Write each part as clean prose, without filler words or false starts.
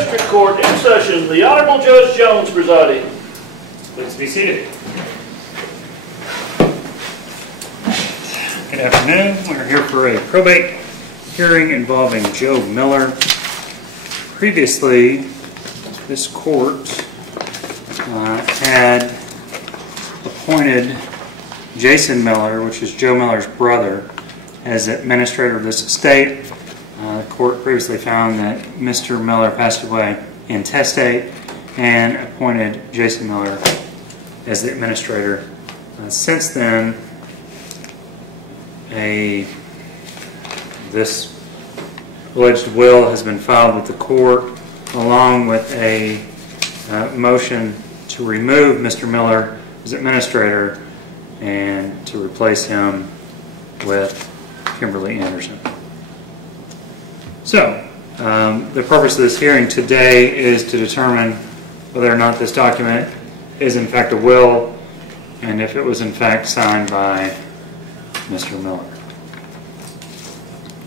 District Court in session. The Honorable Judge Jones presiding. Please be seated. Good afternoon. We're here for a probate hearing involving Joe Miller. Previously, this court had appointed Jason Miller, which is Joe Miller's brother, as administrator of this estate. The court previously found that Mr. Miller passed away intestate and appointed Jason Miller as the administrator. Since then, this alleged will has been filed with the court, along with a motion to remove Mr. Miller as administrator and to replace him with Kimberly Anderson. So, the purpose of this hearing today is to determine whether or not this document is in fact a will, and if it was in fact signed by Mr. Miller.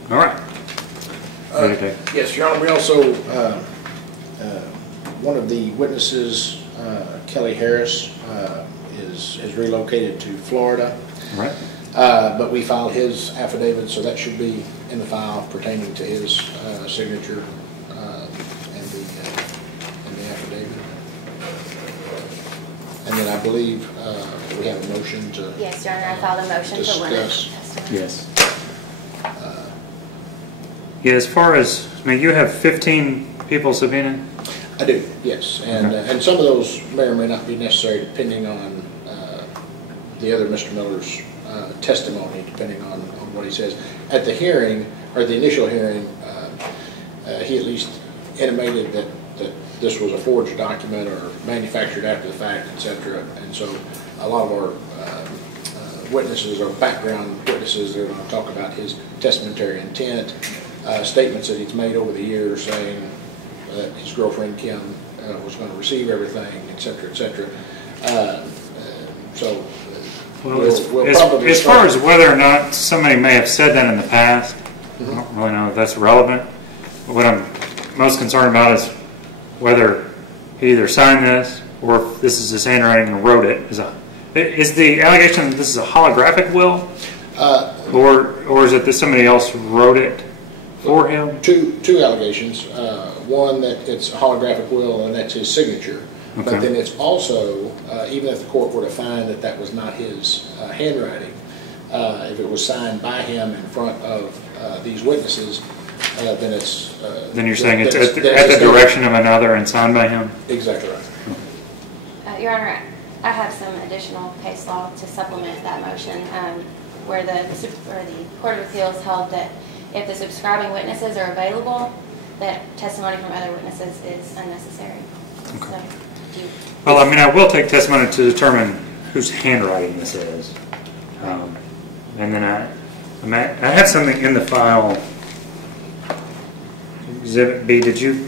All right. Yes, Your Honor. We also, one of the witnesses, Kelly Harris, is relocated to Florida. All right. But we filed his affidavit, so that should be in the file pertaining to his signature and the affidavit. And then I believe we have a motion to. Yes, Your Honor. I filed a motion to limit testimony. Yes. Yeah, as far as, I mean, you have 15 people subpoenaed? I do, yes. And, okay. And some of those may or may not be necessary depending on the other Mr. Miller's testimony, depending on what he says. At the hearing, or the initial hearing, he at least intimated that this was a forged document or manufactured after the fact, etc. And so a lot of our witnesses or background witnesses, they're going to talk about his testamentary intent, statements that he's made over the years saying that his girlfriend Kim was going to receive everything, etc., etc. So, well, as far as whether or not somebody may have said that in the past, I don't really know if that's relevant. What I'm most concerned about is whether he either signed this or if this is his handwriting and wrote it. Is the allegation that this is a holographic will, or is it that somebody else wrote it for him? Two allegations. One, that it's a holographic will and that's his signature. Okay. But then it's also, even if the court were to find that that was not his handwriting, if it was signed by him in front of these witnesses, then it's... then you're saying it's at the direction of another and signed by him? Exactly right. Your Honor, I have some additional case law to supplement that motion, where the Court of Appeals held that if the subscribing witnesses are available, that testimony from other witnesses is unnecessary. Okay. So, well, I mean, I will take testimony to determine whose handwriting this is. And then I have something in the file. Exhibit B, did you?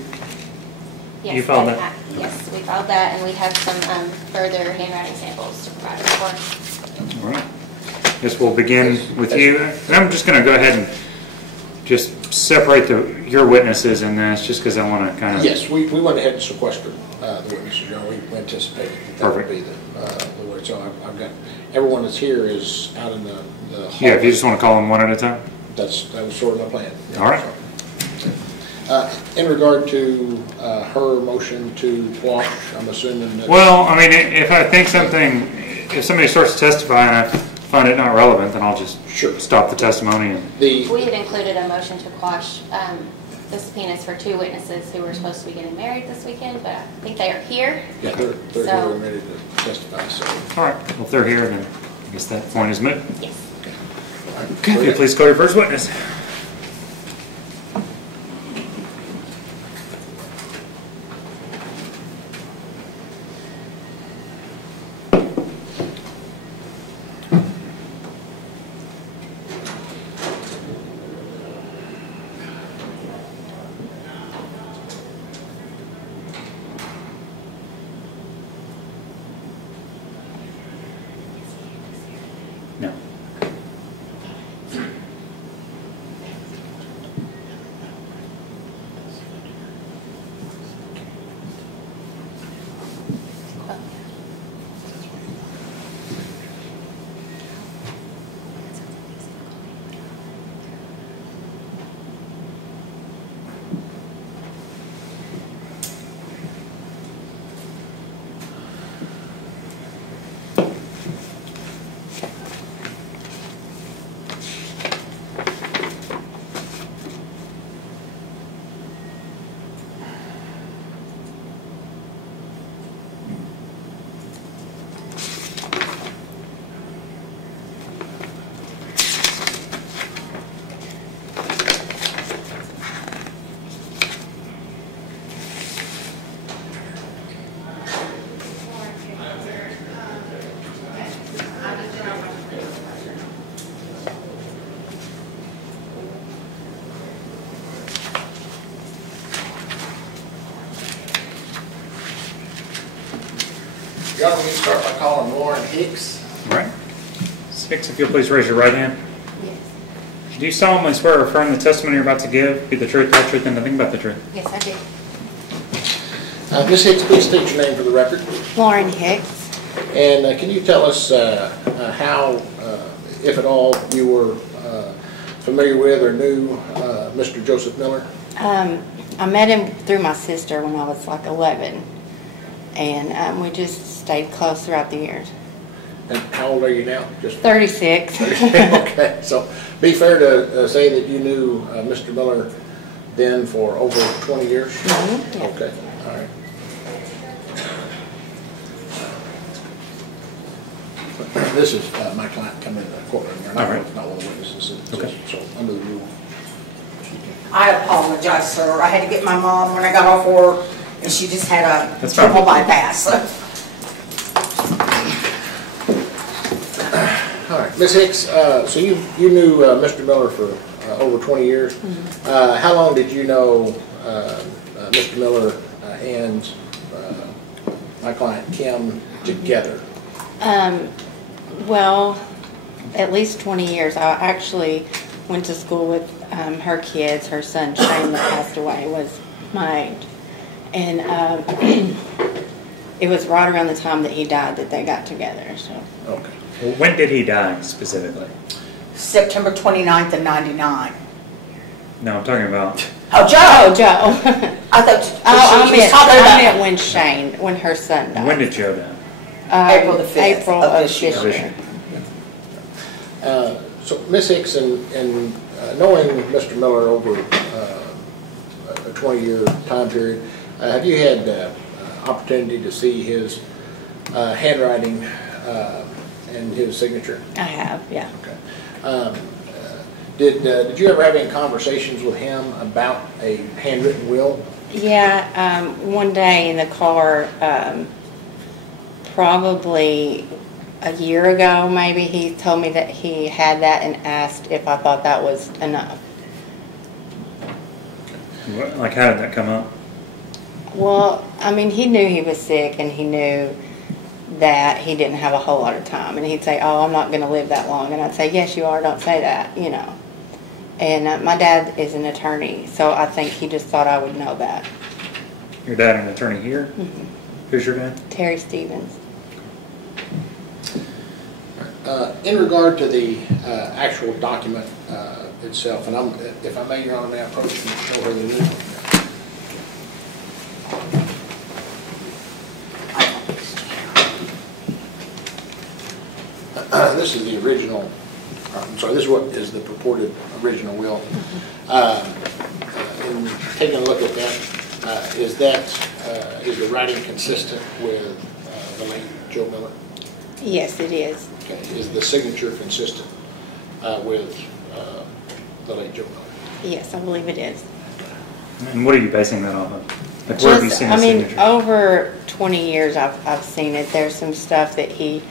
Yes, you filed that? Yes, we filed that, and we have some further handwriting samples to provide to the court. All right. I guess we'll begin with you. And I'm just going to go ahead and just separate your witnesses in this, just because I want to kind of... Yes, we went ahead and sequestered the witnesses. We anticipated that would be the word. So I've got everyone that's here is out in the hall. Yeah, if you just want to call them one at a time. That was sort of my plan. Yeah, all right. So. In regard to her motion to quash, I'm assuming that... Well, I mean, if I think something, if somebody starts to testify and I find it not relevant, then I'll just stop the testimony. We had included a motion to quash the subpoenas for 2 witnesses who were supposed to be getting married this weekend, but I think they are here. Yeah, they're here and ready to testify. So. All right. Well, if they're here, then I guess that point is moot. Yes. Okay. All right. Okay. Will you please call your first witness? Yes, John, we start by calling Lauren Hicks. All right. Ms. Hicks, if you'll please raise your right hand. Yes. Do you solemnly swear or affirm the testimony you're about to give be the truth, the whole truth, and nothing but the truth? Yes, I do. Ms. Hicks, please state your name for the record. Lauren Hicks. And can you tell us how, if at all, you were familiar with or knew Mr. Joseph Miller? I met him through my sister when I was like 11, and we just stayed close throughout the years. And how old are you now? Just 36. Okay, so be fair to say that you knew Mr. Miller then for over 20 years? Mm-hmm. Yeah. Okay, all right. This is my client coming in the courtroom. You're not, right. not one of the witnesses. Okay. So under the rule. I apologize, sir. I had to get my mom when I got off work, and she just had a That's fine. triple bypass. All right, Ms. Hicks, so you knew Mr. Miller for over 20 years. Mm-hmm. How long did you know Mr. Miller and my client Kim together? Well, at least 20 years. I actually went to school with her kids. Her son Shane that passed away was my age, and it was right around the time that he died that they got together. So. Okay. Well, when did he die specifically? September 29th of 99. No, I'm talking about. Oh, Joe! Oh, Joe. I thought she was I talking about meant when her son died. When did Joe die? April the 5th April of of this year. this year. So Ms. Hicks, in knowing Mr. Miller over a 20-year time period, have you had opportunity to see his handwriting and his signature? I have, yeah. Okay. Did you ever have any conversations with him about a handwritten will? Yeah, one day in the car, probably a year ago maybe, he told me that he had that and asked if I thought that was enough. Like, how did that come up? Well, I mean, he knew he was sick and he knew that he didn't have a whole lot of time. And he'd say, oh, I'm not going to live that long. And I'd say, yes, you are. Don't say that, you know. And my dad is an attorney, so I think he just thought I would know that. Your dad an attorney here? Mm-hmm. Who's your dad? Terry Stevens. In regard to the actual document itself, and if I may, Your Honor, may I approach and show her the new one? This is the original, I'm sorry, this is what is the purported original will. In taking a look at that, is the writing consistent with the late Joe Miller? Yes, it is. Okay. Is the signature consistent with the late Joe Miller? Yes, I believe it is. And what are you basing that off of? Like, where have you seen the signature? Over 20 years I've seen it. There's some stuff that he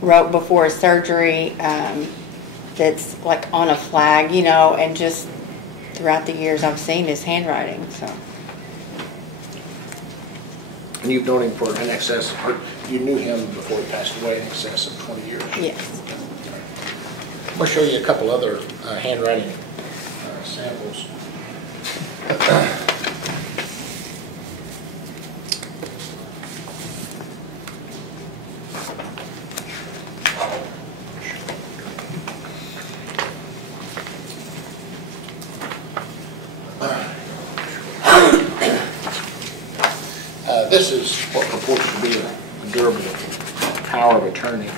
wrote before his surgery that's like on a flag, you know, and just throughout the years I've seen his handwriting. So. And you've known him for in excess, or you knew him before he passed away in excess of 20 years? Yes. I'm going to show you a couple other handwriting samples. This is what purports to be a durable power of attorney.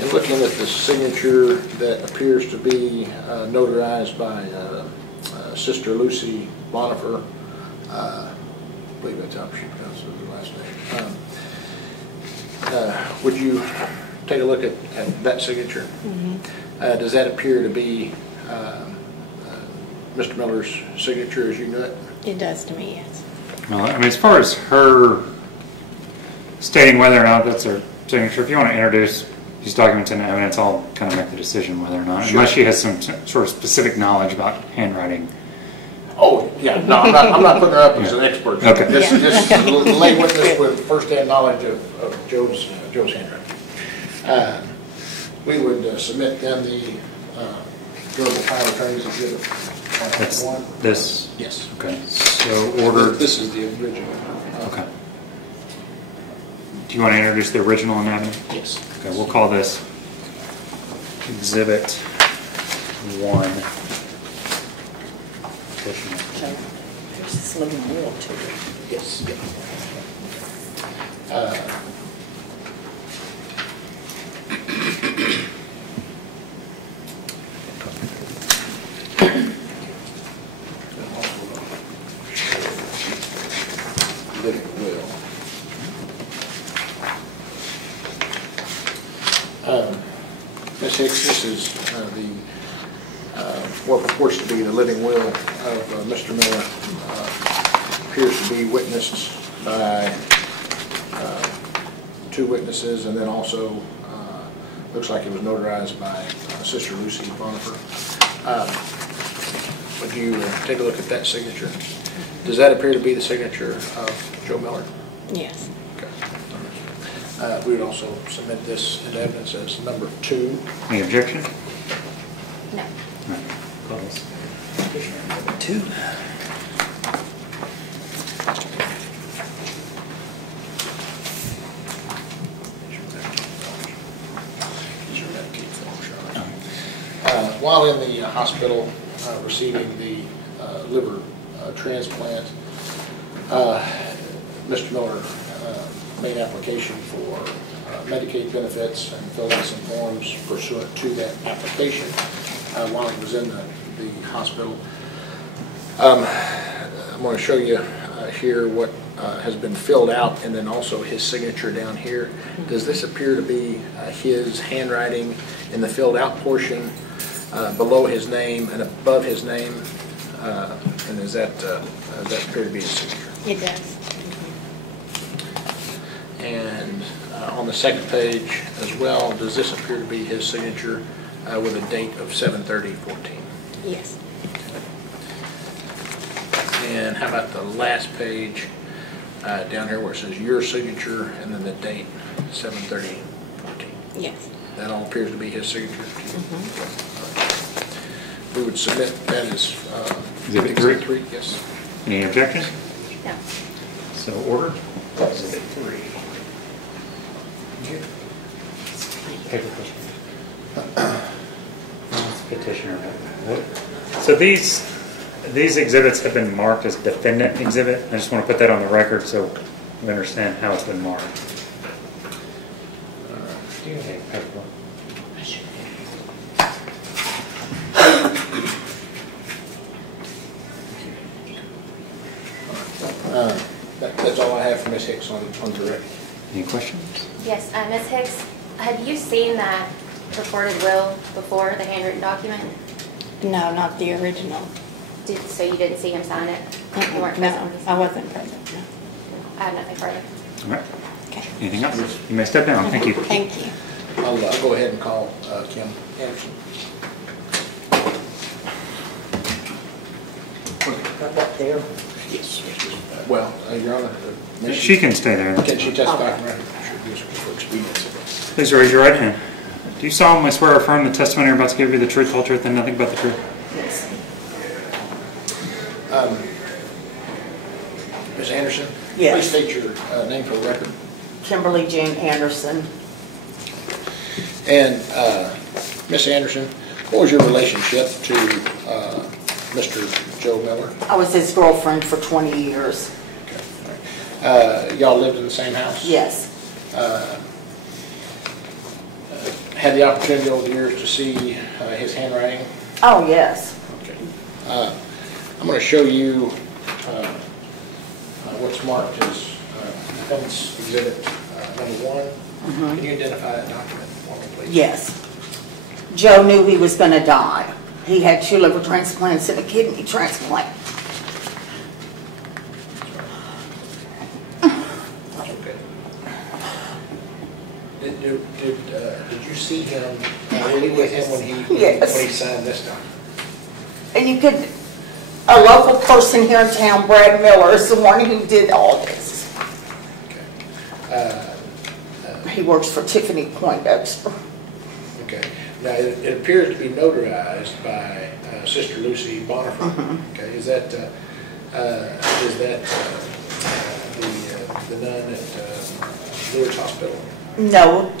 And looking at the signature that appears to be notarized by Sister Lucy Bonifer, I believe that's how she pronounces her last name. Would you take a look at that signature? Mm-hmm. Does that appear to be Mr. Miller's signature as you knew it? It does to me, yes. Well, I mean, as far as her stating whether or not that's her signature, if you want to introduce these documents into evidence, I'll kind of make the decision whether or not, sure. Unless she has some sort of specific knowledge about handwriting. Oh, yeah, no, I'm not putting her up as an expert. Okay. This is a lay witness with first-hand knowledge of Joe's handwriting. We would submit then the durable power of attorney's exhibit. That's one. this? Yes. Okay, so ordered. This is the original. Okay. Do you want to introduce the original in Avenue? Yes. Okay, we'll call this Exhibit 1. There's this little wheel to it. Yes. Living will. Ms. Hicks, this is what purports to be the living will of Mr. Miller. Appears to be witnessed by 2 witnesses, and then also looks like it was notarized by Sister Lucy Bonifer. Would you take a look at that signature? Does that appear to be the signature of Joe Miller? Yes. Okay. We would also submit this into evidence as number 2. Any objection? No. No. Call this. Number 2. These are Medicaid forms, while in the hospital receiving the liver transplant, Mr. Miller made application for Medicaid benefits and filled out some forms pursuant to that application while he was in the hospital. I'm going to show you here what has been filled out, and then also his signature down here. Does this appear to be his handwriting in the filled out portion, below his name and above his name? And does that appear to be his signature? It does. And on the second page as well, does this appear to be his signature with a date of 7/30/14? Yes. And how about the last page down here where it says your signature and then the date 7/30/14? Yes. That all appears to be his signature. We would submit that as Exhibit 3? Yes. Any objection? No. So ordered. Exhibit 3. Paper petitioner. So these exhibits have been marked as defendant exhibit. I just want to put that on the record so we understand how it's been marked. Do you have a paper? That's all I have for Ms. Hicks on direct. Any questions? Yes, Ms. Hicks, have you seen that recorded will before, the handwritten document? No, not the original. So you didn't see him sign it? You weren't present when he No, I signed it? wasn't present. No. I have nothing further. All right. Okay. Anything else? You may step down. Thank you. Thank you. I'll go ahead and call Kim Anderson. Got that there. Yes. Well, Your Honor. She can stay there. Can she testify from record? For expedience. Please raise your right hand. Do you solemnly swear or affirm the testimony you're about to give you the truth, whole truth, and nothing but the truth? Yes. Ms. Anderson? Yes. Please state your name for the record. Kimberly Jane Anderson. And Ms. Anderson, what was your relationship to Mr. Joe Miller? I was his girlfriend for 20 years. Okay. Y'all lived in the same house? Yes. Had the opportunity over the years to see his handwriting? Oh, yes. Okay. I'm going to show you what's marked as Defense Exhibit number 1. Can you identify that document for me, please? Yes. Joe knew he was going to die. He had 2 liver transplants and a kidney transplant. Okay. Did you see him, were you with him when he Yes. when he signed this document? And you could, a local person here in town, Brad Miller, is the one who did all this. He works for Tiffany Poindexter. Okay. Now, it appears to be notarized by Sister Lucy Bonifer. Okay. Is that the nun at Lourdes Hospital? No,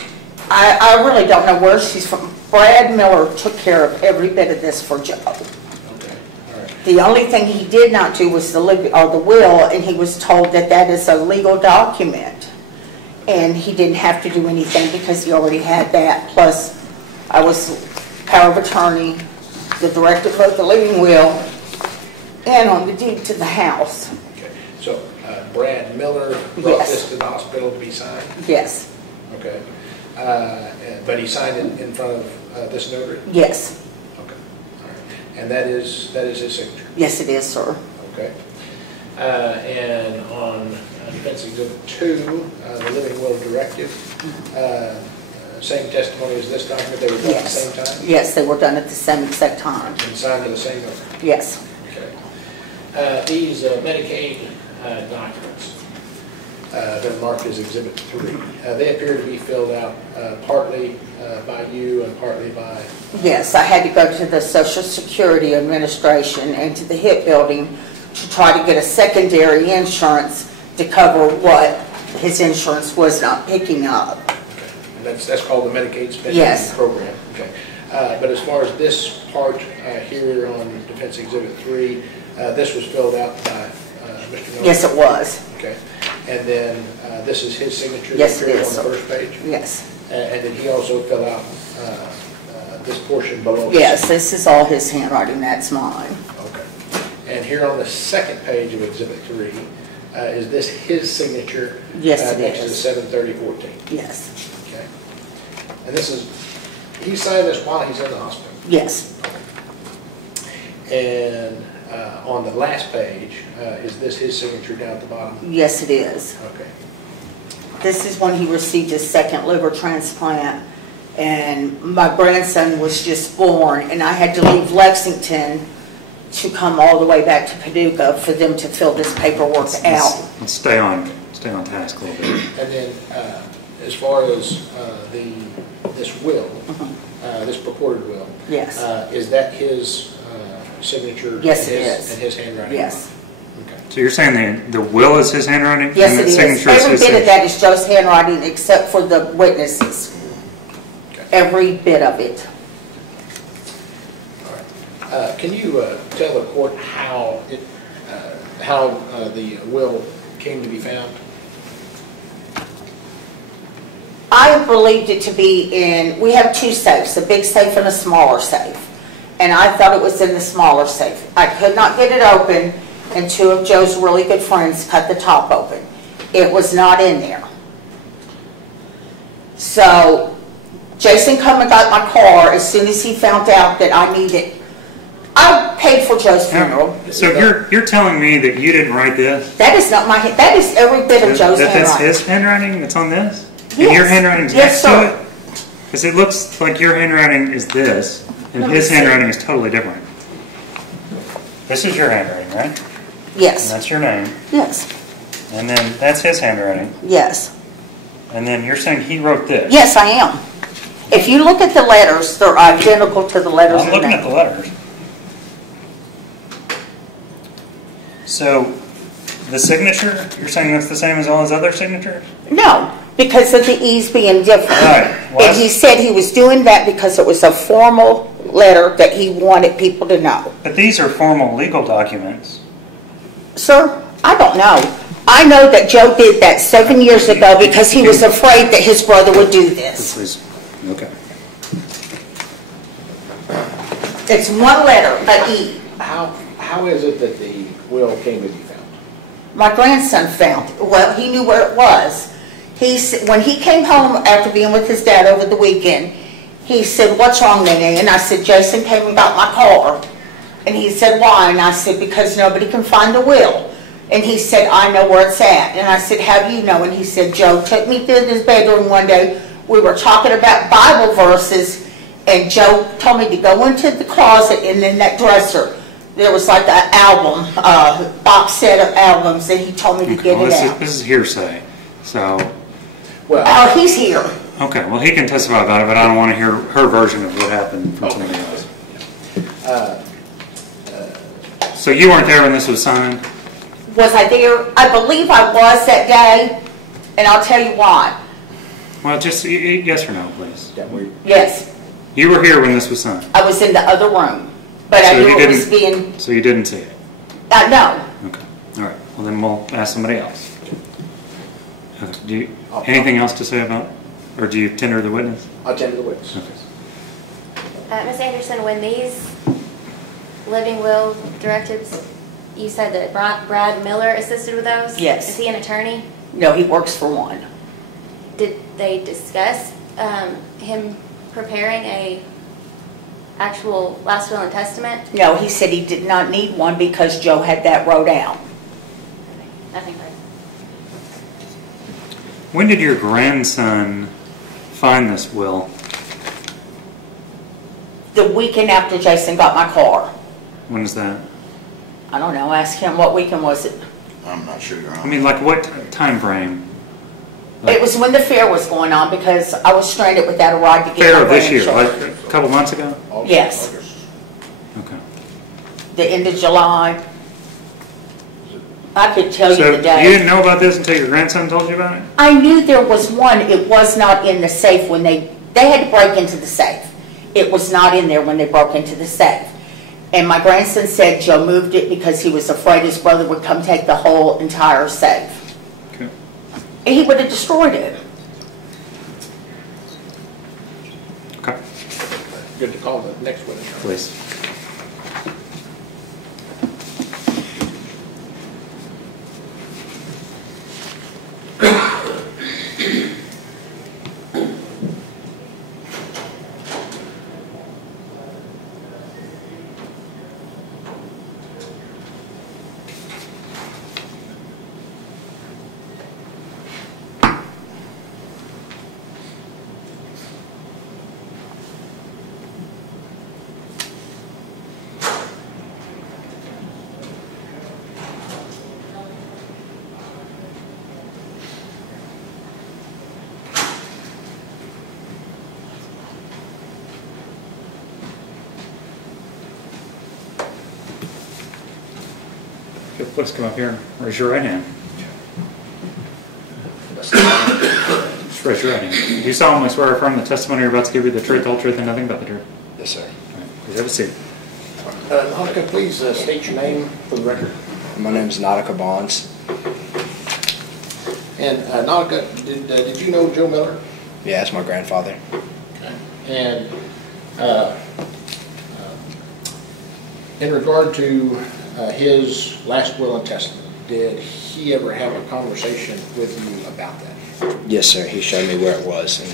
I really don't know where she's from. Brad Miller took care of every bit of this for Joe. Okay. All right. The only thing he did not do was the will, and he was told that that is a legal document. And he didn't have to do anything because he already had that. Plus, I was power of attorney, the director of the living will, and on the deed to the house. Okay. So Brad Miller brought this to the hospital to be signed? Yes. Okay. But he signed it in front of this notary? Yes. Okay. All right. And that is his signature? Yes, it is, sir. Okay. And on Defense Exhibit 2, the living will directive, same testimony as this document, they were done at the same time? Yes, they were done at the same exact time. And signed to the same notary? Yes. Okay. These Medicaid documents that are marked as Exhibit 3, they appear to be filled out partly by you and partly by... Yes, I had to go to the Social Security Administration and to the HIP building to try to get a secondary insurance to cover what his insurance was not picking up. Okay. And that's called the Medicaid Spending Program. Okay. But as far as this part here on Defense Exhibit 3, this was filled out by Mr. Miller? Yes, it was. Okay. And then this is his signature yes, that appears on the first page? Yes. And did he also fill out this portion below? Yes, this is all his handwriting. That's mine. Okay. And here on the second page of Exhibit 3, is this his signature? Yes, it next is. to the 7/30/14? Yes. Okay. And this is, he signed this while he's in the hospital? Yes. And on the last page, is this his signature down at the bottom? Yes, it is. Okay. This is when he received his second liver transplant, and my grandson was just born, and I had to leave Lexington to come all the way back to Paducah for them to fill this paperwork out. Let's stay on task a little bit. And then, as far as this will, this purported will, Yes. is that his signature? Yes, it is. And his handwriting? Yes. Okay. So you're saying the will is his handwriting? Yes, and it the is. signature Every his bit of signature? that is Joe's handwriting except for the witnesses. Okay. Every bit of it. All right. Can you tell the court how the will came to be found? I believed it to be in, we have two safes, a big safe and a smaller safe. And I thought it was in the smaller safe. I could not get it open, and two of Joe's really good friends cut the top open. It was not in there. So Jason come and got my car as soon as he found out that I needed. I paid for Joe's funeral. So you're telling me that you didn't write this? That is not my, that is every bit of Joe's handwriting. That's his handwriting that's on this? Yes. And your handwriting's Yes, next sir. to it? Because it looks like your handwriting is this, and Let his me see. handwriting is totally different. This is your handwriting, right? And Yes. that's your name. Yes. And then that's his handwriting. Yes. And then you're saying he wrote this. Yes, I am. If you look at the letters, they're identical to the letters. I'm looking at the letters. So the signature, you're saying that's the same as all his other signatures? No, because of the E's being different. Right. And he said he was doing that because it was a formal letter that he wanted people to know. But these are formal legal documents. Sir, I don't know. I know that Joe did that 7 years ago because he was afraid that his brother would do this. Okay. It's one letter, an E. How is it that the will came to be found? My grandson found it. Well, he knew where it was. When he came home after being with his dad over the weekend, he said, "What's wrong, Nene?" And I said, "Jason came and got my car." And he said, "Why?" And I said, "Because nobody can find the will." And he said, "I know where it's at." And I said, "How do you know?" And he said, "Joe took me to his bedroom one day. We were talking about Bible verses, and Joe told me to go into the closet and in that dresser. There was like an album, box set of albums, and he told me to get it out. This is hearsay, so. Well, Oh, he's here. Okay, well, he can testify about it, but I don't want to hear her version of what happened from somebody else. So you weren't there when this was signed? Was I there? I believe I was that day, and I'll tell you why. Well, just yes or no, please. Yes, You were here when this was signed? I was in the other room, but I So knew you it was didn't- being, So you didn't see it? no. Okay, all right. Well, then we'll ask somebody else. Okay. Do you, anything else to say about, or do you tender the witness? I'll tend to the witness. Okay. Ms. Anderson, when these living will directives, you said that Brad Miller assisted with those? Yes. Is he an attorney? No, he works for one. Did they discuss him preparing a actual last will and testament? No, he said he did not need one because Joe had that wrote out. Nothing further. When did your grandson find this will? The weekend after Jason got my car. When is that? I don't know, ask him, what weekend was it? I'm not sure, Your Honor. I mean, like what time frame? It was when the fair was going on because I was stranded without a ride to get Fair my of this year, grandchildren. like a couple months ago? Yes. Okay. The end of July. I could tell So you the you day. didn't know about this until your grandson told you about it? I knew there was one, it was not in the safe when they had to break into the safe. It was not in there when they broke into the safe. And my grandson said Joe moved it because he was afraid his brother would come take the whole entire safe. Okay. And he would have destroyed it. Okay, Good to call the next witness. please. Please come up here and raise your right hand. Just raise your right hand. Do you solemnly swear or affirm the testimony you're about to give you the truth, the whole truth, and nothing but the truth? Yes, sir. All right, please have a seat. Monica, please state your name for the record. My name is Nautica Bonds. And Monica, did you know Joe Miller? Yeah, that's my grandfather. Okay. And in regard to his last will and testament, did he ever have a conversation with you about that? Yes, sir. He showed me where it was and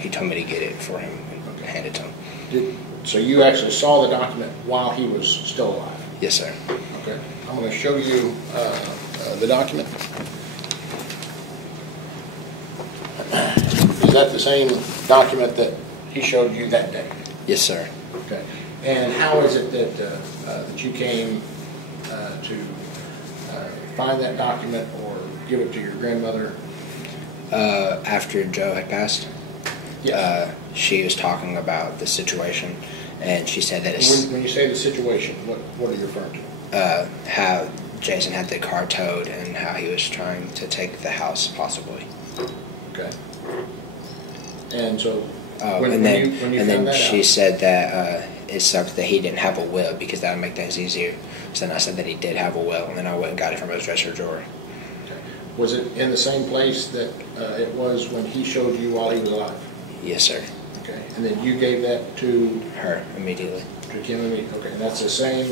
he told me to get it for him and hand it to him. So you actually saw the document while he was still alive? Yes, sir. Okay. I'm going to show you the document. Is that the same document that he showed you that day? Yes, sir. Okay. And how is it that that you came to find that document or give it to your grandmother? After Joe had passed, Yes. she was talking about the situation, and she said that it's When you say the situation, what are you referring to? how Jason had the car towed and how he was trying to take the house, possibly. Okay. And so And then she said that it sucked that he didn't have a will because that would make things easier. So then I said that he did have a will, and then I went and got it from his dresser drawer. Okay. Was it in the same place that it was when he showed you while he was alive? Yes, sir. Okay. And then you gave that to Her immediately. Kim and me? Okay. And that's the same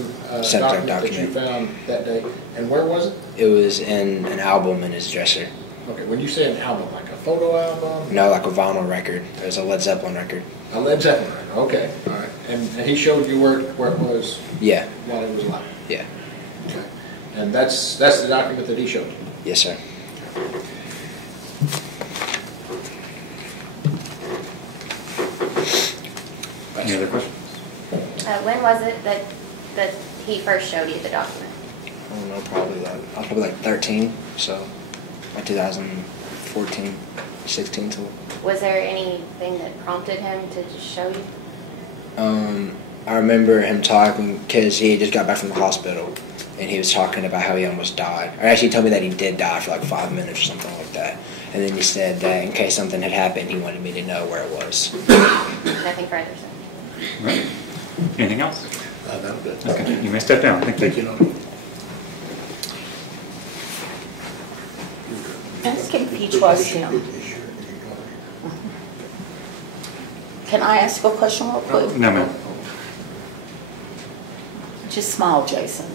Same document that you document. found that day. And where was it? It was in an album in his dresser. Okay. When you say an album, like a photo album? No, like a vinyl record. It was a Led Zeppelin record. A Led Zeppelin record. Okay. All right. And he showed you where it was Yeah, while he was alive? yeah. Okay. And that's the document that he showed you? Yes, sir. Any other questions? When was it that he first showed you the document? I don't know, probably I was probably like 13, so like 2014, 16. So. Was there anything that prompted him to just show you? I remember him talking because he had just got back from the hospital, and he was talking about how he almost died. Or actually, he told me that he did die for like 5 minutes or something like that. And then he said that in case something had happened, he wanted me to know where it was. Nothing further, sir. Right. Anything else? No, good. Okay, you may step down. Thank you. Ask him if he trusts him. Can I ask a question real quick? No, ma'am. Just smile, Jason.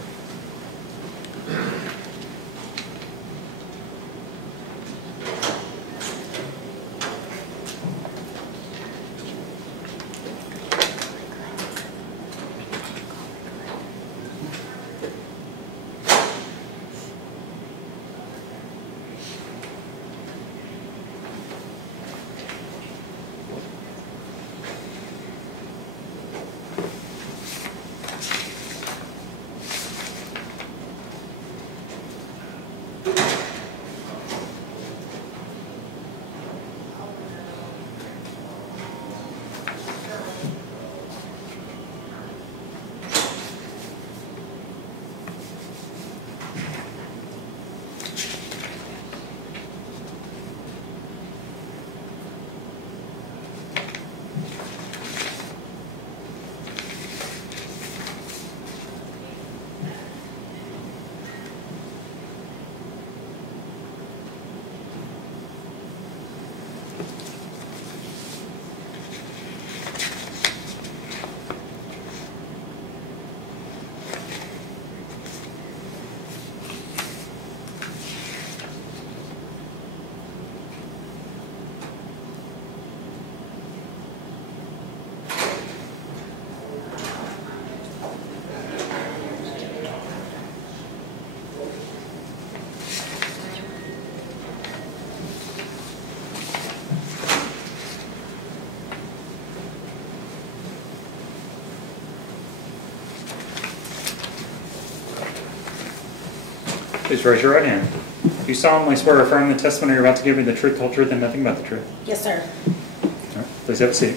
Please raise your right hand. Do you solemnly swear or affirm the testimony you're about to give me the truth, whole truth, and nothing but the truth? Yes, sir. All right, please have a seat.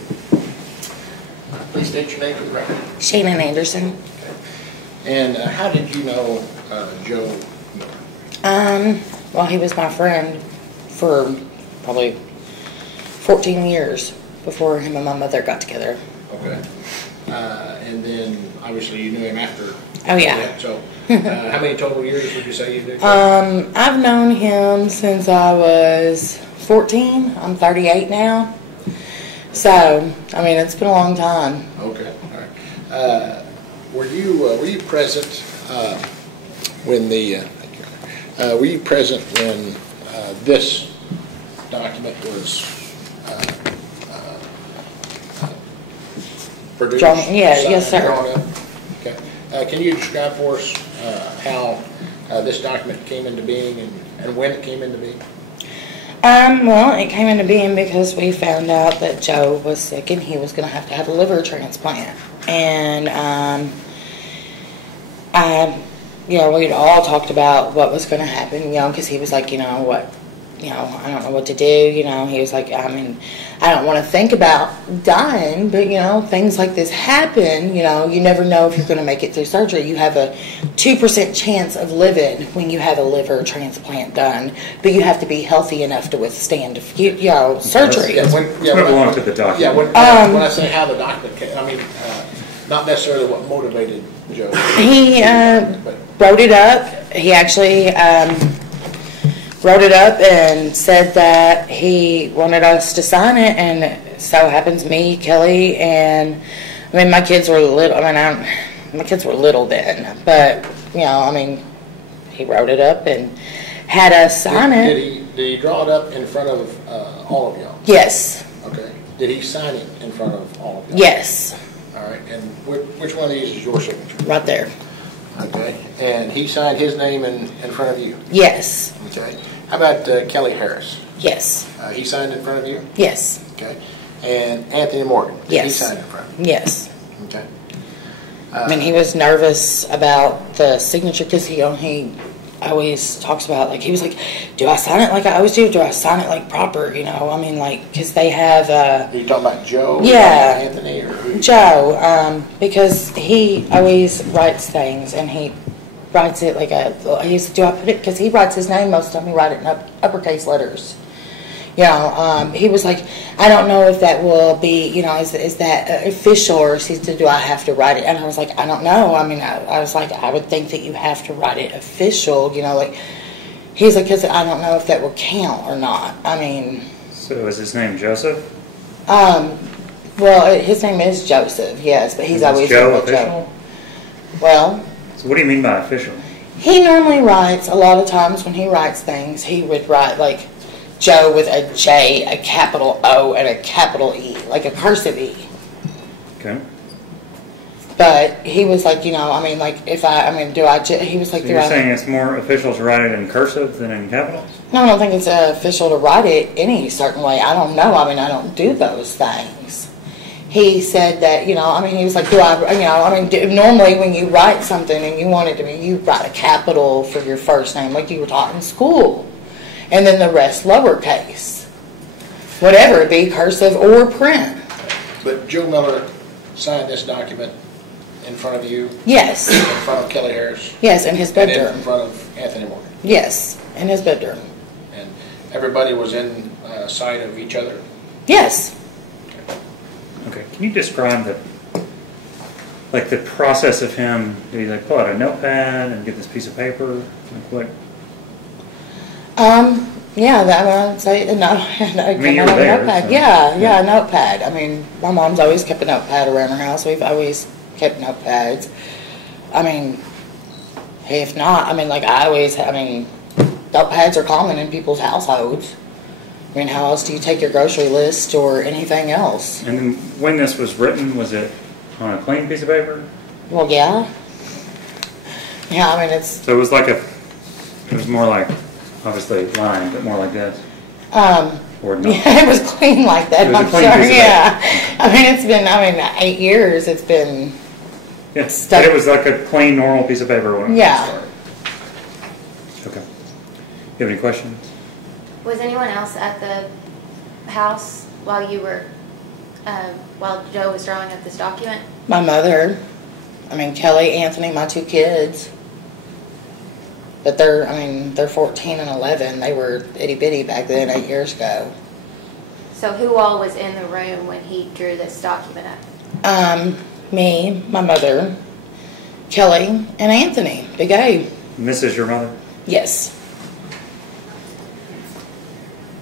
Please state your name for the record. Shannon Anderson. And how did you know Joe? Well, he was my friend for probably 14 years before him and my mother got together. Okay. And then obviously you knew him after. Oh, yeah. That. So how many total years would you say you knew? I've known him since I was 14. I'm 38 now. So, I mean, it's been a long time. Okay, all right. Were you present when the were you present when this document was produced? Yes, sir. Drawn up? Okay. Can you describe for us how this document came into being and when it came into being? Well, it came into being because we found out that Joe was sick and he was going to have a liver transplant. And, we'd all talked about what was going to happen, because he was like, I don't know what to do, he was like, I don't want to think about dying, but, things like this happen, you never know if you're going to make it through surgery. You have a 2% chance of living when you have a liver transplant done, but you have to be healthy enough to withstand, surgery. When to the document. Yeah, when I say how the document came, not necessarily what motivated Joe. He wrote it up. He actually wrote it up and said that he wanted us to sign it, and it so happens me, Kelly, and my kids were little. My kids were little then, but he wrote it up and had us sign it. Did he draw it up in front of all of y'all? Yes. Okay. Did he sign it in front of all of y'all? Yes. All right. And which one of these is your signature? Right there. Okay. And he signed his name in front of you? Yes. Okay. How about Kelly Harris? Yes. He signed in front of you? Yes. Okay. And Anthony Morgan? Did Yes. he sign in front of you? Yes. Okay. I mean, he was nervous about the signature because he always talks about, like, he was like, do I sign it like I always do? Do I sign it like proper? You know, I mean, like, because they have. Are you talking about Joe? Yeah, Or Anthony or who? Joe, because he always writes things and he writes it like he said, do I put it, because he writes his name most of the time, he writes it in uppercase letters. You know, he was like, I don't know if that will be, you know, is that official, or he said, do I have to write it? And I was like, I don't know. I mean, I was like, I would think that you have to write it official, you know, like, he's like, because I don't know if that will count or not. I mean. So is his name Joseph? Well, his name is Joseph, yes, but he's always Joe been official? Joe. Well. So what do you mean by official? He normally writes, a lot of times when he writes things, he would write, like, Joe with a J, a capital O, and a capital E, like a cursive E. Okay. But he was like, you know, I mean, like, he was like, So you're saying it's more official to write it in cursive than in capitals? No, I don't think it's official to write it any certain way. I don't know. I mean, I don't do those things. He said that, you know, I mean, he was like, normally when you write something and you want it to be, you write a capital for your first name, like you were taught in school. And then the rest lowercase. Whatever it be, cursive or print. But Joe Miller signed this document in front of you? Yes. In front of Kelly Harris? Yes, in his bedroom. And in front of Anthony Morgan? Yes, in his bedroom. And everybody was in sight of each other? Yes. Okay. Can you describe the process of him? Did he like pull out a notepad and get this piece of paper? Like what? Yeah, that I would say no. I mean, you were there, notepad. so- Yeah, a notepad. I mean, my mom's always kept a notepad around her house. We've always kept notepads. I mean, if not, I mean, notepads are common in people's households. I mean, how else do you take your grocery list or anything else? And then when this was written, was it on a clean piece of paper? Well, yeah. Yeah, I mean, it's. So it was it was more like, obviously lined, but more like this? Or not? Yeah, it was clean like that, It was a I'm clean sure, piece of yeah. I mean, it's been, 8 years, it's been. Yeah, Stuff. but it was like a clean, normal piece of paper when it Yeah. started. Okay. You have any questions? Was anyone else at the house while you were, while Joe was drawing up this document? My mother, Kelly, Anthony, my 2 kids. But they're 14 and 11. They were itty bitty back then, 8 years ago. So who all was in the room when he drew this document up? Me, my mother, Kelly, and Anthony, Big A. And this is your mother? Yes.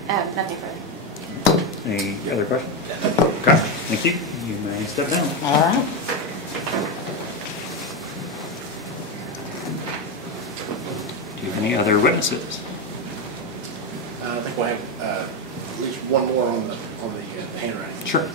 Nothing further. Any other questions? Okay, thank you. You may step down. All right. Do you have any other witnesses? I think we'll have at least one more on the handwriting. Sure.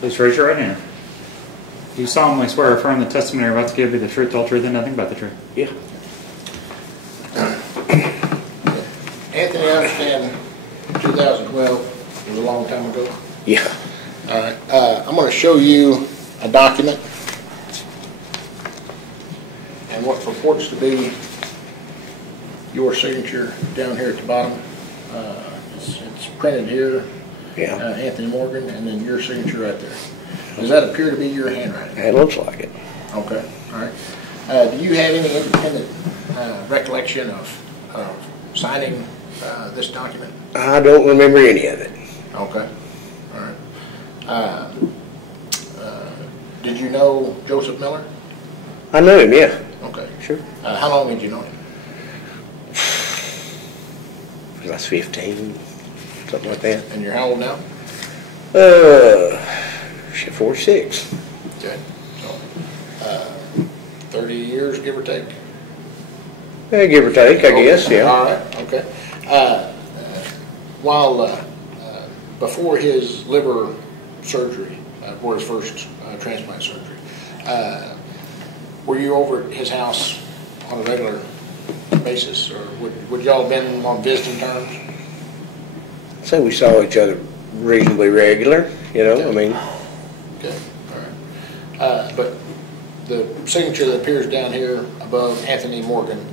Please raise your right hand. Do you solemnly swear or affirm the testimony you're about to give be the truth, the whole truth, and nothing but the truth? Yeah. Anthony, I understand 2012 was a long time ago. Yeah. All right. I'm going to show you a document and what purports to be your signature down here at the bottom. It's printed here, Yeah. Anthony Morgan, and then your signature right there. Does that appear to be your handwriting? It looks like it. Okay. All right. Do you have any independent recollection of signing this document? I don't remember any of it. Okay. All right. Did you know Joseph Miller? I knew him, yeah. Okay. Sure. How long did you know him? I was 15, something like that. And you're how old now? 46. Okay. So, 30 years, give or take? Give or take, I guess, yeah. All right, okay. While before his liver surgery, before his first transplant surgery, were you over at his house on a regular basis, or would y'all have been on visiting terms? So we saw each other reasonably regular, you know, Okay. I mean. Okay, all right. But the signature that appears down here above Anthony Morgan,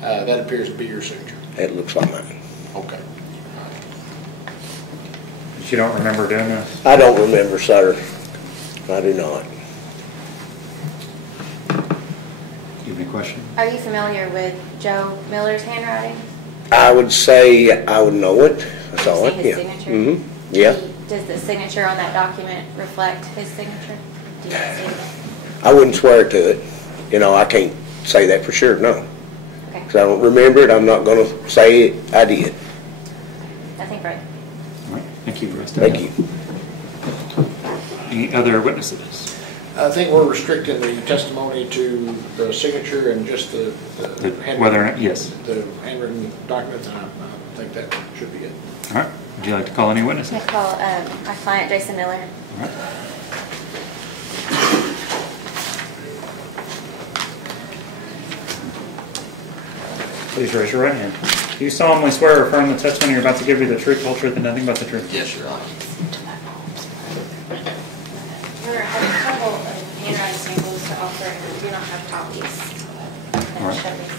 that appears to be your signature. It looks like mine. Okay. But you don't remember doing this? I don't remember, sir. I do not. You have any question? Are you familiar with Joe Miller's handwriting? I would say I would know it. I saw See it, his yeah. signature? Mm-hmm. Yeah. Does the signature on that document reflect his signature? Do you see it? I wouldn't swear to it. You know, I can't say that for sure, no. Okay, Because I don't remember it. I'm not going to say I did. I think right. All right, thank you, Russ. Thank you. Any other witnesses? I think we're restricting the testimony to the signature and just the Whether or not, yes. the handwritten documents, and I think that should be it. All right, would you like to call any witnesses? I call my client Jason Miller. All right. Please raise your right hand. Do you solemnly swear or affirm the testimony you're about to give be the truth, whole truth, and nothing but the truth? Yes, Your Honor. We're having a couple of handwriting samples to offer, and we do not have copies. All right. Show these.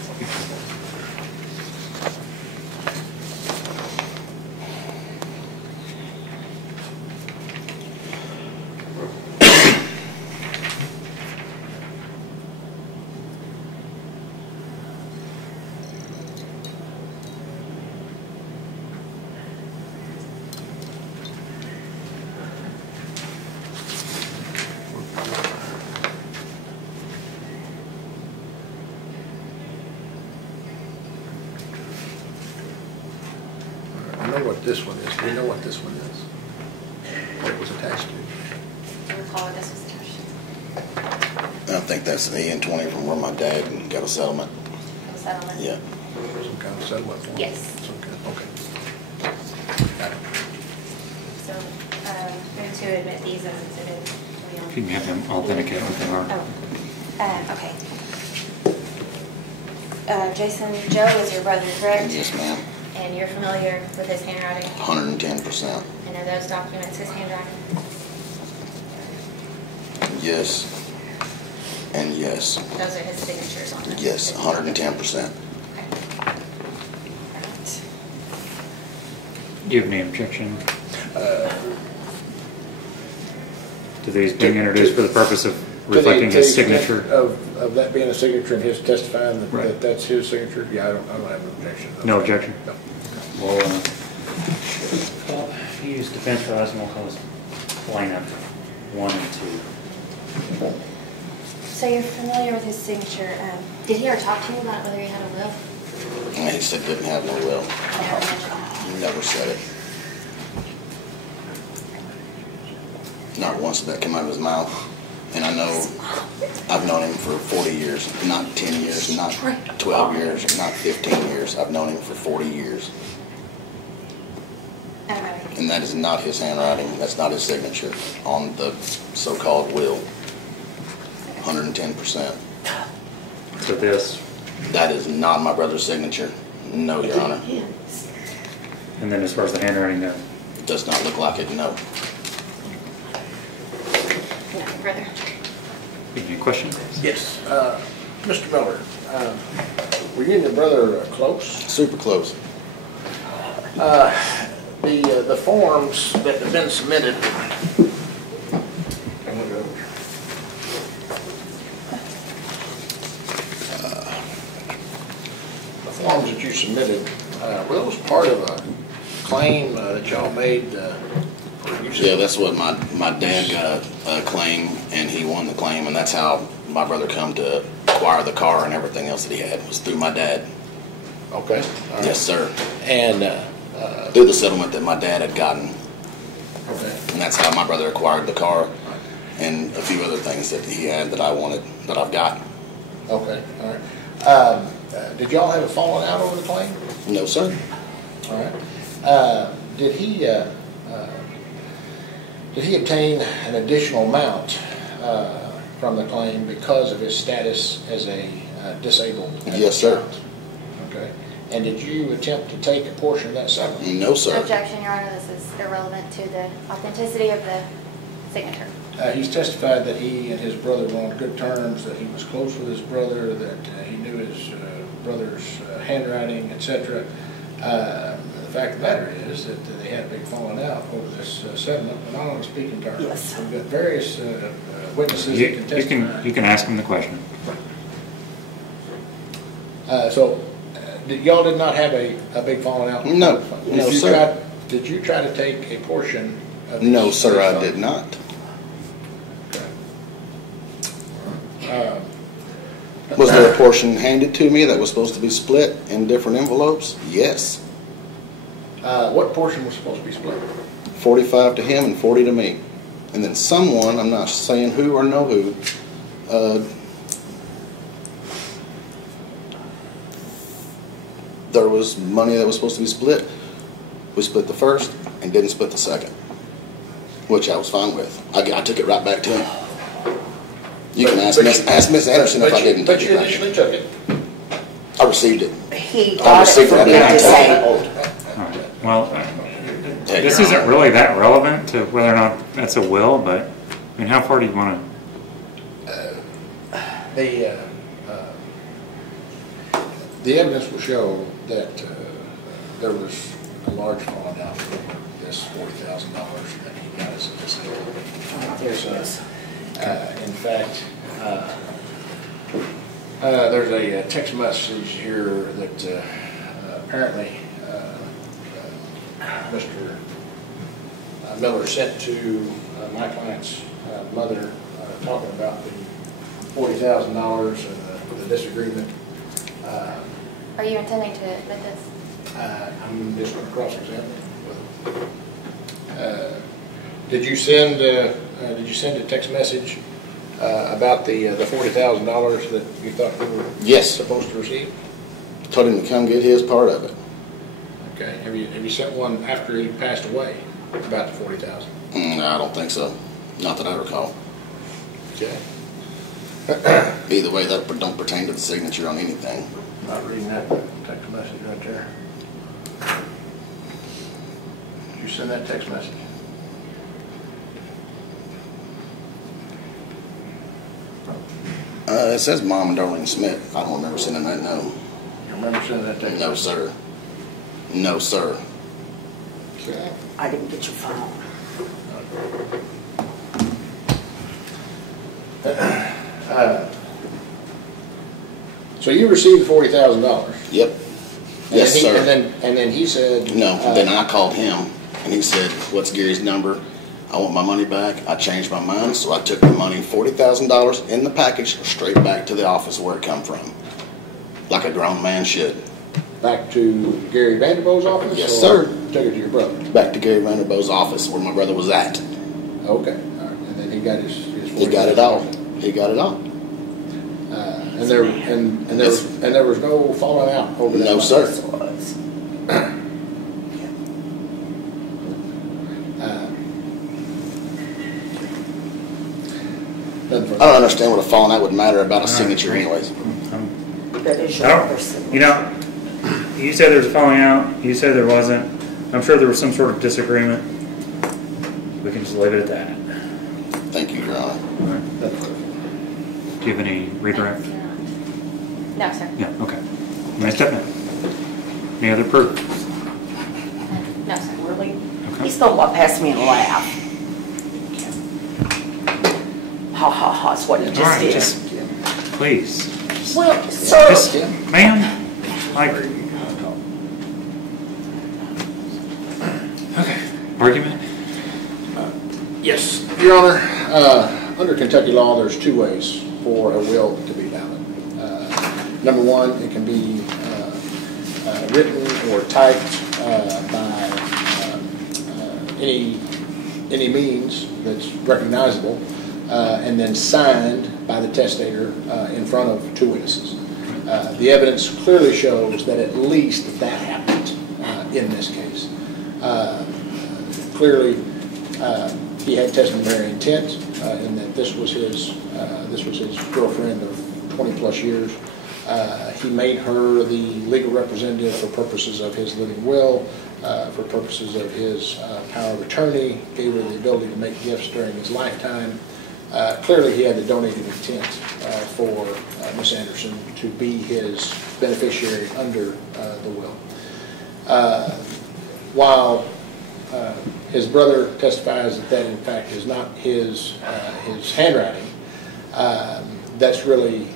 I know what this one is. Do you know what this one is? What it was attached to? Do you recall what this was attached to? I think that's an EN-20 from where my dad got a settlement. The settlement? Yeah. Some kind of settlement form? Yes. Some kind, okay. Got it. So, going to admit these as exhibits. If you can have them authenticate what they are. Oh, okay. Jason, Joe is your brother, correct? Yes, ma'am. And you're familiar with his handwriting? 110%. And are those documents his handwriting? Yes. And yes. Those are his signatures on them? Yes, 110%. Do you have any objection to these being introduced for the purpose of reflecting his signature? Of that being a signature and his testifying that, Right. that's his signature? Yeah, I don't have an objection. No objection? No. We'll use defense rise and we'll call this lineup 1 and 2. So you're familiar with his signature. Did he ever talk to you about whether he had a will? And he said didn't have no will. Never mentioned that. He never said it. Not once did that come out of his mouth. And I know I've known him for 40 years, not 10 years, not 12 years, not 15 years. I've known him for 40 years. I don't have anything And that is not his handwriting. That's not his signature on the so-called will. 110%. So this, That is not my brother's signature. No, Your Honor. and then as far as the handwriting goes. It does not look like it, no. Nothing further. Any questions? Yes. Mr. Miller, were you and your brother close? Super close. The forms that have been submitted. The forms that you submitted, were those part of a claim that y'all made? Yeah, that's what my dad got a claim, and he won the claim, and that's how my brother come to acquire the car and everything else that he had, was through my dad. Okay. All right. Yes, sir. And, Through the settlement that my dad had gotten. okay. And that's how my brother acquired the car and a few other things that he had that I wanted, that I've got. Okay, all right. Did y'all have a falling out over the claim? No, sir. All right. Did he obtain an additional amount from the claim because of his status as a disabled? Yes, sir. Okay. And did you attempt to take a portion of that settlement? No, sir. Objection, Your Honor, this is irrelevant to the authenticity of the signature. He's testified that he and his brother were on good terms, that he was close with his brother, that he knew his brother's handwriting, etc. The fact of the matter is that they had a big falling out over this settlement, but not on speaking terms. Yes. We've got various witnesses that can testify. You can ask him the question. Y'all did not have a big falling out? No. No, sir. Did you try to take a portion of No, this sir, I fund? did not. Was there a portion handed to me that was supposed to be split in different envelopes? Yes. What portion was supposed to be split? 45 to him and 40 to me. And then someone, I'm not saying who or know who, there was money that was supposed to be split. We split the first and didn't split the second, which I was fine with. I took it right back to him. You can ask Miss Anderson if I didn't But take you it back. initially took it. I received it. He got it received from it. being I didn't disabled. All right. Well, this isn't really that relevant to whether or not that's a will, but I mean, how far do you want The evidence will show that there was a large falling out for this $40,000 that he got as a disabled. In fact, there's a text message here that apparently Mr. Miller sent to my client's mother talking about the $40,000 and the disagreement. Are you intending to admit this? I'm just going to cross-examine him. Did you send a text message about the $40,000 that you thought you were Yes. supposed to receive? Told him to come get his part of it. Okay. Have you sent one after he passed away about the $40,000? No, I don't think so. Not that I recall. Okay. Either way, that don't pertain to the signature on anything. Not reading that text message right there. Did you send that text message? It says Mom and Darlene Smith. I don't remember sending that, no. You remember sending that text No, message? sir. No, sir. Okay. I didn't get your phone. So you received the $40,000? Yep. Yes, sir. And then he said... No, then I called him, and he said, what's Gary's number? I want my money back. I changed my mind, so I took the money, $40,000 in the package, straight back to the office where it come from. Like a grown man should. Back to Gary Vanderbo's office? Yes, or sir. Took it to your brother? Back to Gary Vanderbo's office where my brother was at. Okay. All right. And then he got his He got it all. He got it all. And there was no falling out over that? No, money? sir. Nothing I don't understand what a falling out would matter about a signature agree. anyways. That is I your don't, person. you know, you said there was a falling out, you said there wasn't. I'm sure there was some sort of disagreement. We can just leave it at that. Thank you, Your Honor. All right. Do you have any redirect? No, sir. Yeah, okay. Nice step in. Any other proof? No, sir. Really? Okay. He's gonna walk past me and laugh. Ha ha ha, is what he All just right, did. just please. Well, sir, Just, ma'am, like, okay, argument? Yes, Your Honor. Under Kentucky law, there's two ways for a will to be valid. Number one, it can be written or typed by any means that's recognizable, and then signed by the testator in front of two witnesses. The evidence clearly shows that at least that happened in this case. Clearly, he had testamentary intent in that this was his girlfriend of 20 plus years. He made her the legal representative for purposes of his living will, for purposes of his power of attorney, gave her the ability to make gifts during his lifetime. Clearly, he had the donated intent for Miss Anderson to be his beneficiary under the will. While his brother testifies that that in fact is not his handwriting, that's really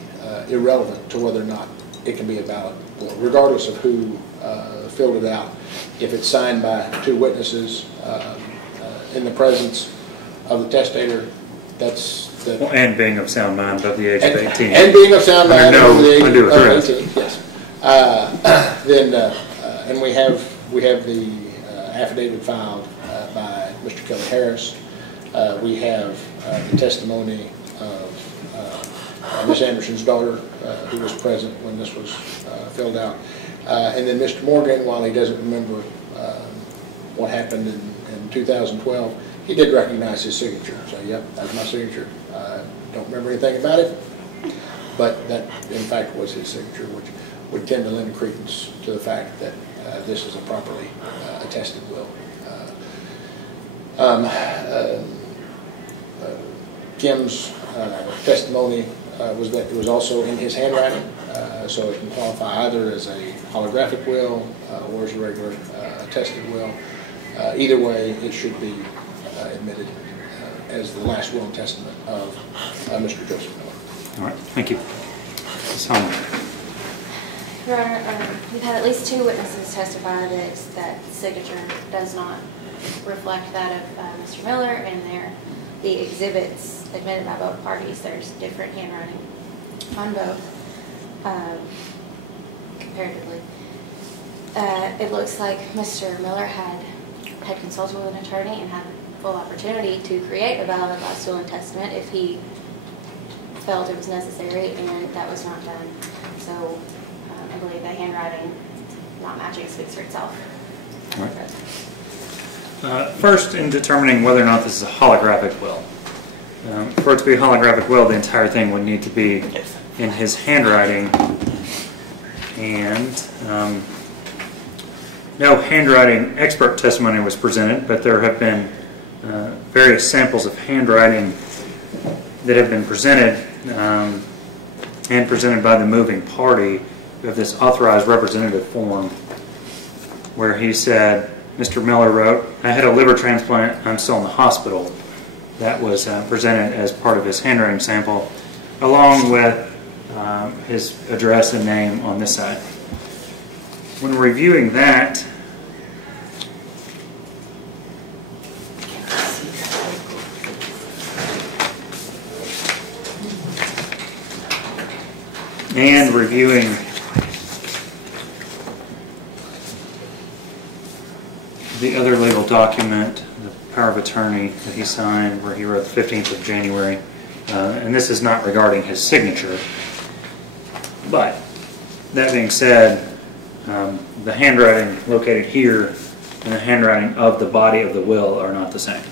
irrelevant to whether or not it can be a valid will, regardless of who filled it out. If it's signed by two witnesses in the presence of the testator, that's the... And being of sound mind above the age of 18. And being of sound mind Under no over the age undue of arrest. 18, yes. And we have the affidavit filed by Mr. Kelly Harris. We have the testimony of Miss Anderson's daughter, who was present when this was filled out. And then Mr. Morgan, while he doesn't remember what happened in 2012, he did recognize his signature. So, yep, that's my signature. Don't remember anything about it, but that, in fact, was his signature, which would tend to lend credence to the fact that this is a properly attested will. Kim's testimony was that it was also in his handwriting, so it can qualify either as a holographic will or as a regular attested will. Either way, it should be admitted as the last will and testament of Mr. Joseph Miller. All right, thank you. Ms. Holman. Your Honor, we've had at least two witnesses testify that that signature does not reflect that of Mr. Miller, and the exhibits admitted by both parties, there's different handwriting on both, comparatively. It looks like Mr. Miller had consulted with an attorney and had full opportunity to create a valid last will and testament if he felt it was necessary, and that was not done. So I believe the handwriting not matching speaks for itself. All right. First, in determining whether or not this is a holographic will. For it to be a holographic will, the entire thing would need to be in his handwriting, and no handwriting expert testimony was presented, but there have been various samples of handwriting that have been presented and presented by the moving party of this authorized representative form, where he said, Mr. Miller wrote, I had a liver transplant, I'm still in the hospital. That was presented as part of his handwriting sample, along with his address and name on this side. When reviewing that, and reviewing the other legal document, the power of attorney that he signed, where he wrote the 15th of January, and this is not regarding his signature, but that being said, the handwriting located here and the handwriting of the body of the will are not the same.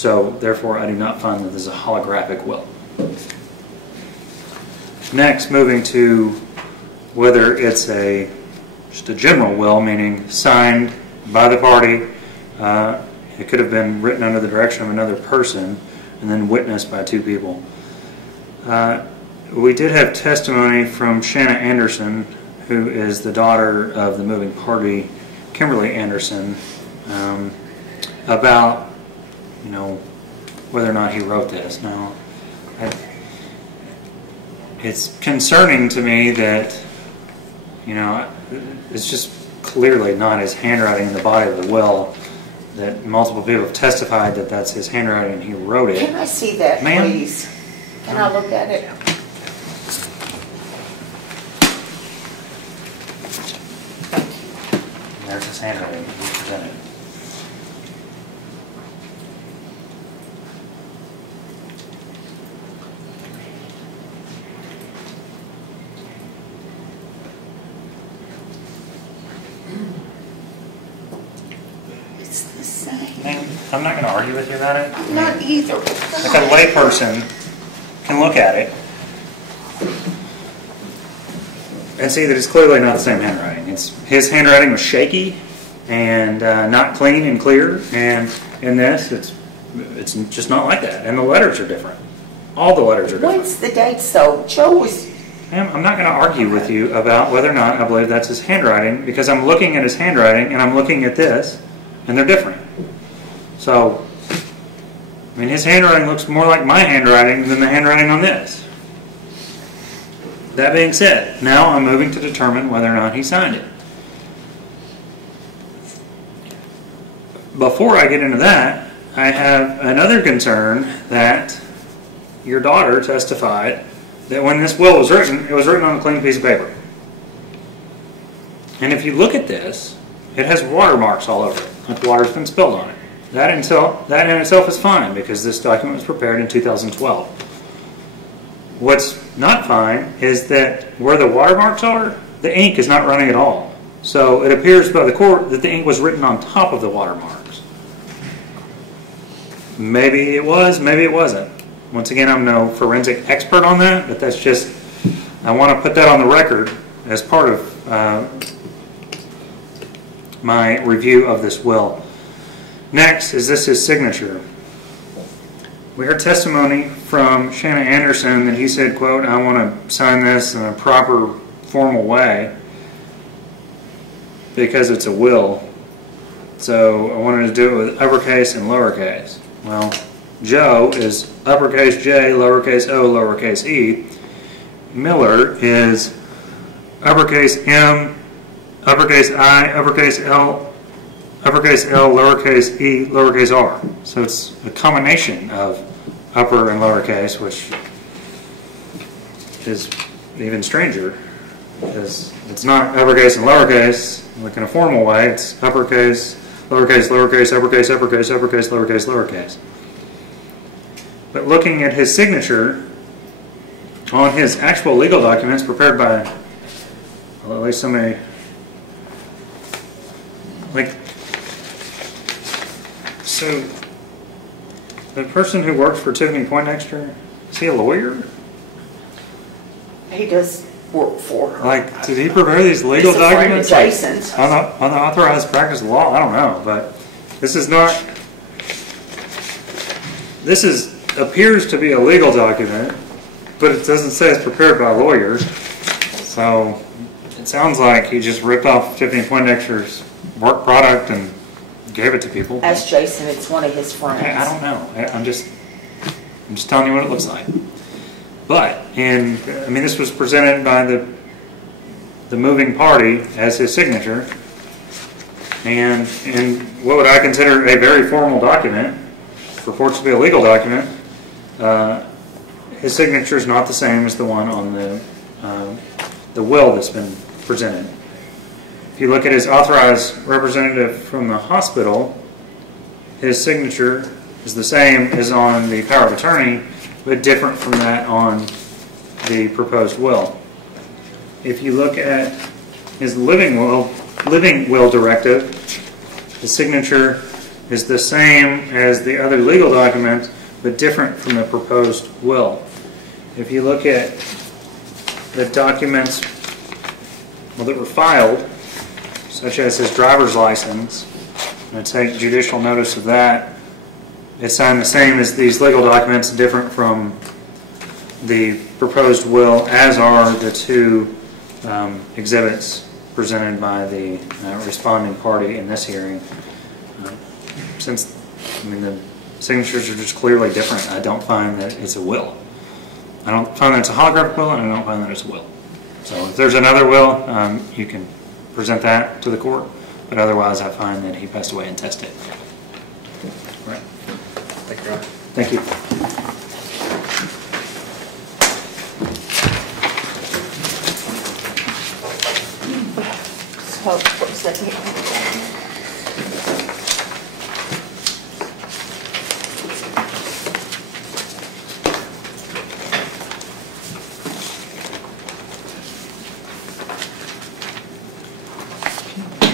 So therefore, I do not find that this is a holographic will. Next, moving to whether it's just a general will, meaning signed by the party. It could have been written under the direction of another person and then witnessed by two people. We did have testimony from Shanna Anderson, who is the daughter of the moving party, Kimberly Anderson, about, whether or not he wrote this. Now, it's concerning to me that, it's just clearly not his handwriting in the body of the will, that multiple people have testified that that's his handwriting and he wrote it. Can I see that, please? Can I look at it? There's his handwriting that he presented. It's the same. I'm not going to argue with you about it. I'm not either. Like a layperson can look at it and see that it's clearly not the same handwriting. His handwriting was shaky and not clean and clear, and in this, it's just not like that. And the letters are different. All the letters are different. What's the date? So Joe was. Ma'am, I'm not going to argue with you about whether or not I believe that's his handwriting, because I'm looking at his handwriting and I'm looking at this, and they're different. So, his handwriting looks more like my handwriting than the handwriting on this. That being said, now I'm moving to determine whether or not he signed it. Before I get into that, I have another concern that your daughter testified that when this will was written, it was written on a clean piece of paper. And if you look at this, it has watermarks all over it, like water's been spilled on it. That in itself is fine, because this document was prepared in 2012. What's not fine is that where the watermarks are, the ink is not running at all. So it appears by the court that the ink was written on top of the watermarks. Maybe it was, maybe it wasn't. Once again, I'm no forensic expert on that, but that's just, I want to put that on the record as part of my review of this will. Next, is this his signature? We heard testimony from Shanna Anderson that he said, quote, I want to sign this in a proper, formal way because it's a will. So I wanted to do it with uppercase and lowercase. Well, Joe is uppercase J, lowercase o, lowercase e. Miller is uppercase M, uppercase I, uppercase L, lowercase e, lowercase r. So it's a combination of upper and lowercase, which is even stranger, because it's not uppercase and lowercase like in a formal way. It's uppercase, lowercase, lowercase, uppercase, uppercase, uppercase, lowercase, lowercase. But looking at his signature on his actual legal documents prepared by, well, at least somebody, like, so the person who works for Tiffany Poindexter, is he a lawyer? He does work for her. Like, did he prepare these legal He's a friend of documents? Jason's. On the authorized practice of law? I don't know, but this is not, appears to be a legal document, but it doesn't say it's prepared by a lawyer. So it sounds like he just ripped off Tiffany Poindexter's work product and gave it to people. Ask Jason, it's one of his friends. I don't know. I'm just telling you what it looks like. But this was presented by the moving party as his signature, and in what would I consider a very formal document, purports to be a legal document. His signature is not the same as the one on the will that's been presented. If you look at his authorized representative from the hospital, his signature is the same as on the power of attorney, but different from that on the proposed will. If you look at his living will directive, the signature is the same as the other legal documents, but different from the proposed will. If you look at the documents that were filed, such as his driver's license, and I take judicial notice of that, it's signed the same as these legal documents, different from the proposed will, as are the two exhibits presented by the responding party in this hearing. Since, I mean, the signatures are just clearly different, I don't find that it's a will. I don't find that it's a holographic will, and I don't find that it's a will. So if there's another will, you can present that to the court, but otherwise I find that he passed away intestate. Right. Thank you, Your Honor. Thank you. So, for a second.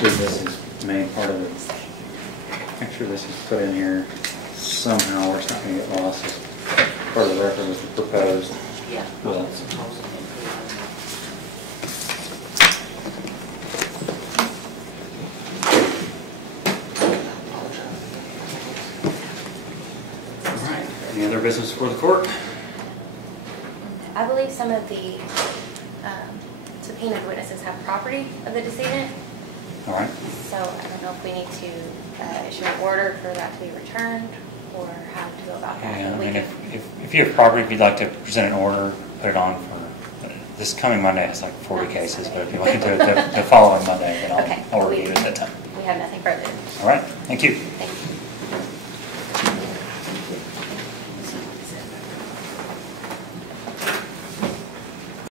This is the main part of it. Make sure this is put in here somehow, or it's not going to get lost. It's part of the record with the proposed. Yeah. Will. All right. Any other business before the court? I believe some of the subpoenaed witnesses have property of the decedent. All right. So I don't know if we need to issue an order for that to be returned, or how to go about that. Yeah, I But we mean, could- if you have property, if you'd like to present an order, put it on for this coming Monday. It's like 40 cases, but if you want to do it the following Monday, then Okay. I'll review it at that time. We have nothing further. All right. Thank you. Thank you.